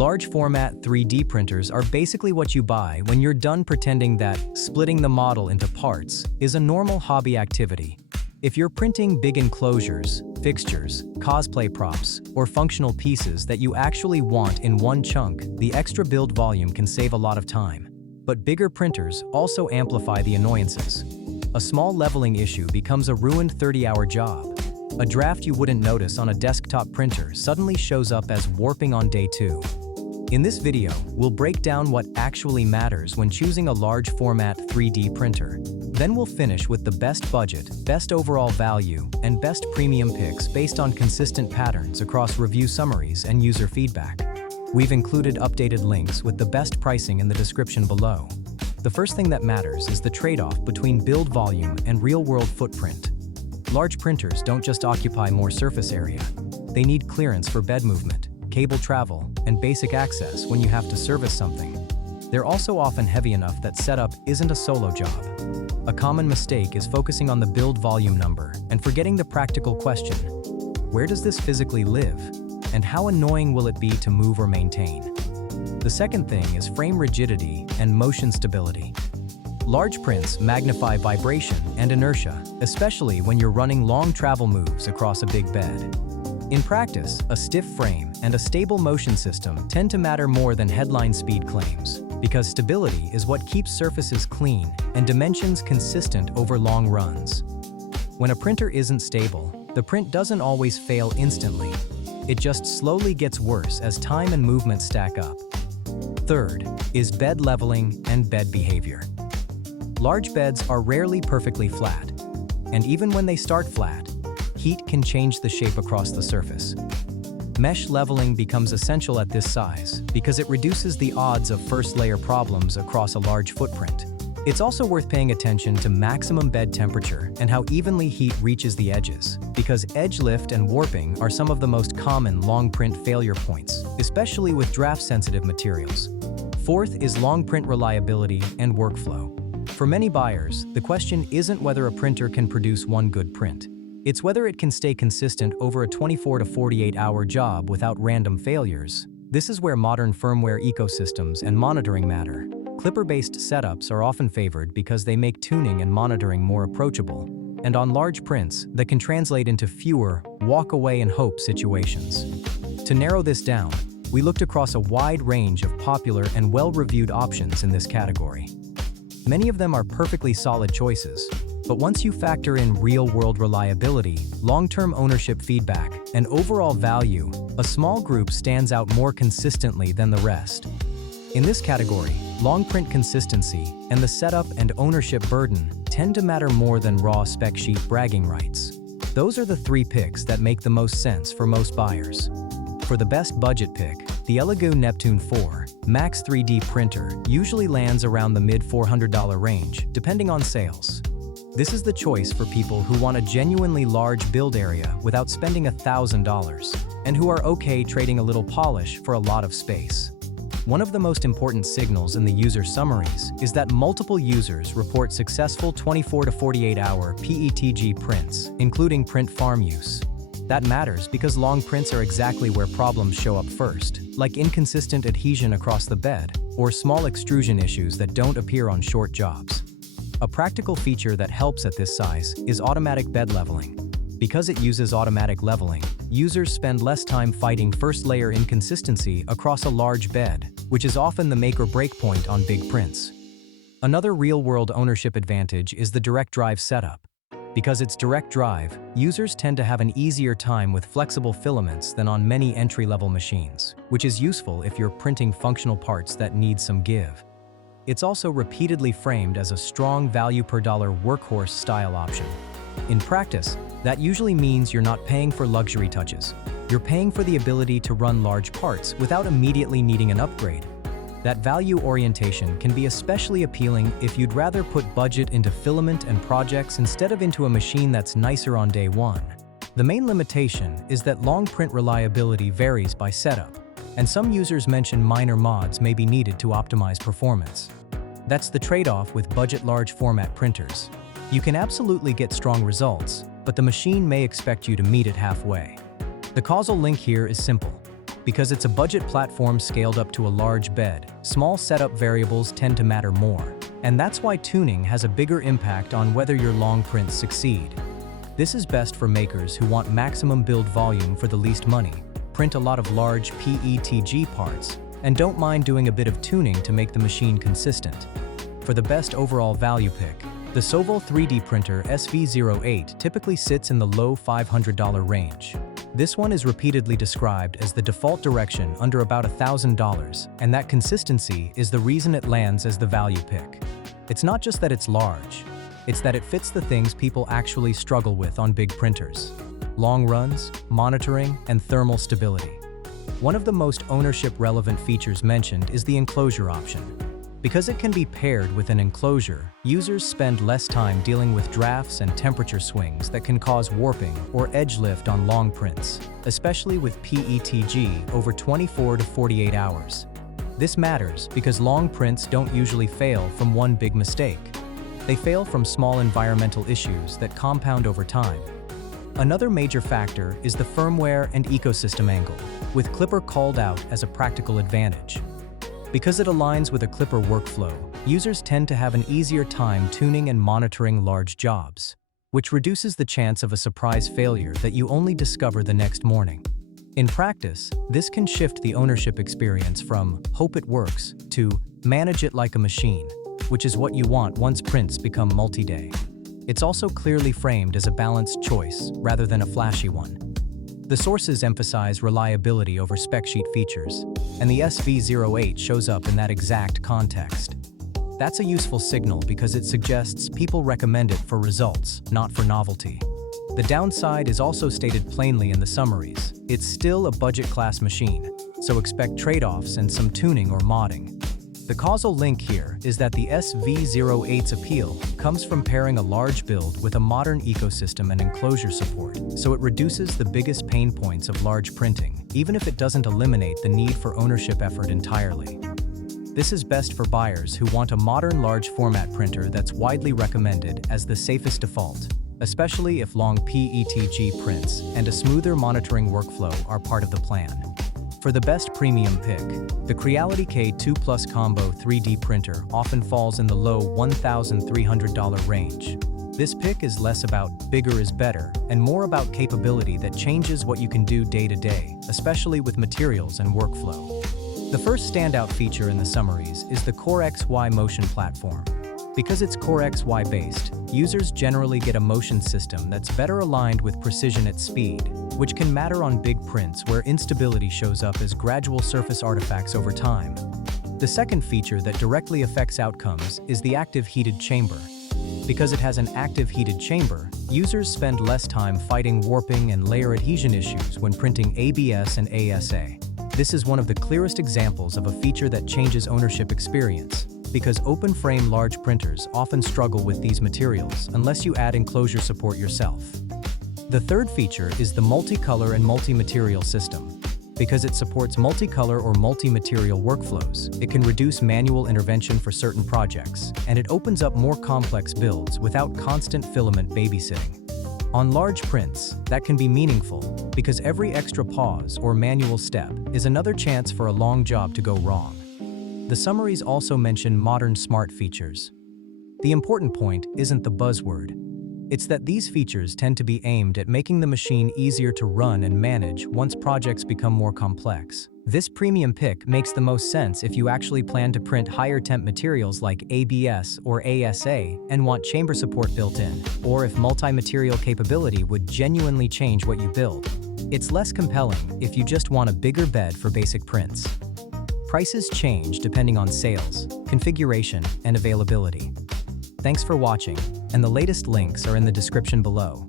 Large format 3D printers are basically what you buy when you're done pretending that splitting the model into parts is a normal hobby activity. If you're printing big enclosures, fixtures, cosplay props, or functional pieces that you actually want in one chunk, the extra build volume can save a lot of time. But bigger printers also amplify the annoyances. A small leveling issue becomes a ruined 30-hour job. A draft you wouldn't notice on a desktop printer suddenly shows up as warping on day 2. In this video, we'll break down what actually matters when choosing a large format 3D printer. Then we'll finish with the best budget, best overall value, and best premium picks based on consistent patterns across review summaries and user feedback. We've included updated links with the best pricing in the description below. The first thing that matters is the trade-off between build volume and real-world footprint. Large printers don't just occupy more surface area. They need clearance for bed movement, cable travel, and basic access when you have to service something. They're also often heavy enough that setup isn't a solo job. A common mistake is focusing on the build volume number and forgetting the practical question: where does this physically live? And how annoying will it be to move or maintain? The second thing is frame rigidity and motion stability. Large prints magnify vibration and inertia, especially when you're running long travel moves across a big bed. In practice, a stiff frame and a stable motion system tend to matter more than headline speed claims, because stability is what keeps surfaces clean and dimensions consistent over long runs. When a printer isn't stable, the print doesn't always fail instantly. It just slowly gets worse as time and movement stack up. Third is bed leveling and bed behavior. Large beds are rarely perfectly flat, and even when they start flat, heat can change the shape across the surface. Mesh leveling becomes essential at this size because it reduces the odds of first-layer problems across a large footprint. It's also worth paying attention to maximum bed temperature and how evenly heat reaches the edges, because edge lift and warping are some of the most common long print failure points, especially with draft-sensitive materials. Fourth is long print reliability and workflow. For many buyers, the question isn't whether a printer can produce one good print. It's whether it can stay consistent over a 24 to 48-hour job without random failures. This is where modern firmware ecosystems and monitoring matter. Clipper-based setups are often favored because they make tuning and monitoring more approachable, and on large prints, that can translate into fewer walk-away-and-hope situations. To narrow this down, we looked across a wide range of popular and well-reviewed options in this category. Many of them are perfectly solid choices, but once you factor in real-world reliability, long-term ownership feedback, and overall value, a small group stands out more consistently than the rest. In this category, long print consistency and the setup and ownership burden tend to matter more than raw spec sheet bragging rights. Those are the 3 picks that make the most sense for most buyers. For the best budget pick, the Elegoo Neptune 4 Max 3D printer usually lands around the mid-$400 range, depending on sales. This is the choice for people who want a genuinely large build area without spending $1,000, and who are okay trading a little polish for a lot of space. One of the most important signals in the user summaries is that multiple users report successful 24 to 48-hour PETG prints, including print farm use. That matters because long prints are exactly where problems show up first, like inconsistent adhesion across the bed, or small extrusion issues that don't appear on short jobs. A practical feature that helps at this size is automatic bed leveling. Because it uses automatic leveling, users spend less time fighting first-layer inconsistency across a large bed, which is often the make-or-break point on big prints. Another real-world ownership advantage is the direct drive setup. Because it's direct drive, users tend to have an easier time with flexible filaments than on many entry-level machines, which is useful if you're printing functional parts that need some give. It's also repeatedly framed as a strong value per dollar workhorse style option. In practice, that usually means you're not paying for luxury touches. You're paying for the ability to run large parts without immediately needing an upgrade. That value orientation can be especially appealing if you'd rather put budget into filament and projects instead of into a machine that's nicer on day one. The main limitation is that long print reliability varies by setup, and some users mention minor mods may be needed to optimize performance. That's the trade-off with budget large format printers. You can absolutely get strong results, but the machine may expect you to meet it halfway. The causal link here is simple. Because it's a budget platform scaled up to a large bed, small setup variables tend to matter more. And that's why tuning has a bigger impact on whether your long prints succeed. This is best for makers who want maximum build volume for the least money, print a lot of large PETG parts, and don't mind doing a bit of tuning to make the machine consistent. For the best overall value pick, the Sovol 3D printer SV08 typically sits in the low $500 range. This one is repeatedly described as the default direction under about $1,000, and that consistency is the reason it lands as the value pick. It's not just that it's large, it's that it fits the things people actually struggle with on big printers: long runs, monitoring, and thermal stability. One of the most ownership-relevant features mentioned is the enclosure option. Because it can be paired with an enclosure, users spend less time dealing with drafts and temperature swings that can cause warping or edge lift on long prints, especially with PETG over 24 to 48 hours. This matters because long prints don't usually fail from one big mistake. They fail from small environmental issues that compound over time. Another major factor is the firmware and ecosystem angle, with Klipper called out as a practical advantage. Because it aligns with a Klipper workflow, users tend to have an easier time tuning and monitoring large jobs, which reduces the chance of a surprise failure that you only discover the next morning. In practice, this can shift the ownership experience from "hope it works" to "manage it like a machine," which is what you want once prints become multi-day. It's also clearly framed as a balanced choice rather than a flashy one. The sources emphasize reliability over spec sheet features, and the SV08 shows up in that exact context. That's a useful signal because it suggests people recommend it for results, not for novelty. The downside is also stated plainly in the summaries. It's still a budget-class machine, so expect trade-offs and some tuning or modding. The causal link here is that the SV08's appeal comes from pairing a large build with a modern ecosystem and enclosure support, so it reduces the biggest pain points of large printing, even if it doesn't eliminate the need for ownership effort entirely. This is best for buyers who want a modern large format printer that's widely recommended as the safest default, especially if long PETG prints and a smoother monitoring workflow are part of the plan. For the best premium pick, the Creality K2 Plus Combo 3D printer often falls in the low $1,300 range. This pick is less about bigger is better and more about capability that changes what you can do day to day, especially with materials and workflow. The first standout feature in the summaries is the Core XY motion platform. Because it's Core XY based, users generally get a motion system that's better aligned with precision at speed, which can matter on big prints where instability shows up as gradual surface artifacts over time. The second feature that directly affects outcomes is the active heated chamber. Because it has an active heated chamber, users spend less time fighting warping and layer adhesion issues when printing ABS and ASA. This is one of the clearest examples of a feature that changes ownership experience, because open-frame large printers often struggle with these materials unless you add enclosure support yourself. The third feature is the multicolor and multi-material system. Because it supports multicolor or multi-material workflows, it can reduce manual intervention for certain projects, and it opens up more complex builds without constant filament babysitting. On large prints, that can be meaningful, because every extra pause or manual step is another chance for a long job to go wrong. The summaries also mention modern smart features. The important point isn't the buzzword. It's that these features tend to be aimed at making the machine easier to run and manage once projects become more complex. This premium pick makes the most sense if you actually plan to print higher temp materials like ABS or ASA and want chamber support built in, or if multi-material capability would genuinely change what you build. It's less compelling if you just want a bigger bed for basic prints. Prices change depending on sales, configuration, and availability. Thanks for watching, and the latest links are in the description below.